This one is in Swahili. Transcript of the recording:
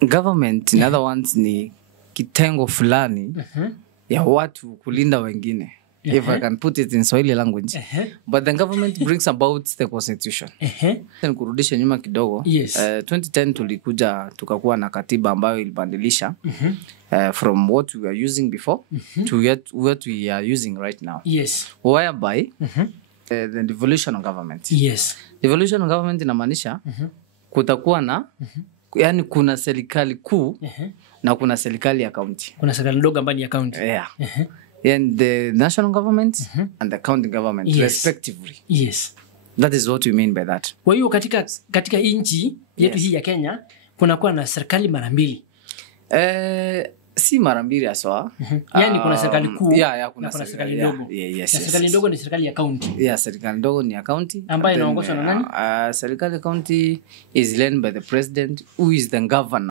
Government in other ones ni kitengo fulani ya watu kulinda wengine. If I can put it in Swahili language. But the government brings about the constitution. Kurudisha nyuma kidogo. 2010 tulikuja tukakuwa na katiba ambayo ilibadilisha from what we were using before to what we are using right now. Whereby the devolution of government. Devolution of government inamaanisha kutakuwa na yani kuna serikali kuu na kuna serikali ya county. Kuna serikali ndogo ambayo ni ya county. And the national government and the county government respectively. That is what we mean by that. Kwa hiyo katika nchi yetu hii ya Kenya kuna kuwa na serikali mara mbili. Si mara mbili aswa. Yani kuna serikali kuu kuna serikali ndogo. Serikali ndogo ni serikali ya county. Serikali ndogo ni ya county. Ambayo inaongozwa na nani? Serikali county is led by the president who is the governor.